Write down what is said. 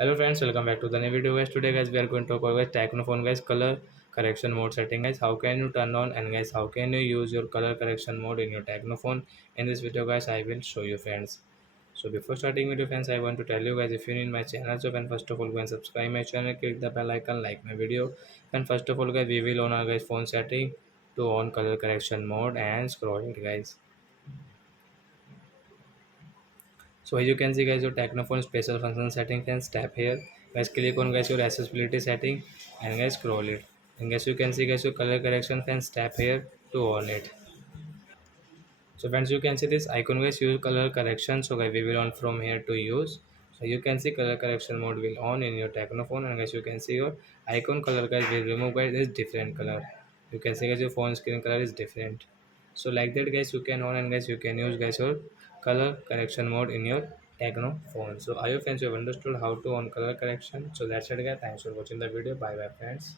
Hello friends, welcome back to the new video guys. Today guys we are going to talk about tecno phone guys color correction mode setting guys. How can you turn on and guys how can you use your color correction mode in your tecno phone? In this video guys I will show you friends. So before starting video friends I want to tell you guys if you're in my channel so then first of all go and subscribe my channel, click the bell icon, like my video. And first of all guys we will on our guys phone setting to on color correction mode and scroll it guys. So as you can see guys your Technophone special function setting can tap here. Guys click on guys your accessibility setting and guys scroll it. And guys you can see guys your color correction can tap here to on it. So friends you can see this icon guys use color correction. So guys we will on from here to use. So you can see color correction mode will on in your Technophone and guys you can see your icon color guys will remove guys is different color. You can see guys your phone screen color is different. So like that guys you can on and guys you can use guys your color correction mode in your Tecno phone. So I hope friends you have understood how to on color correction. So that's it guys. Thanks for watching the video. Bye bye friends.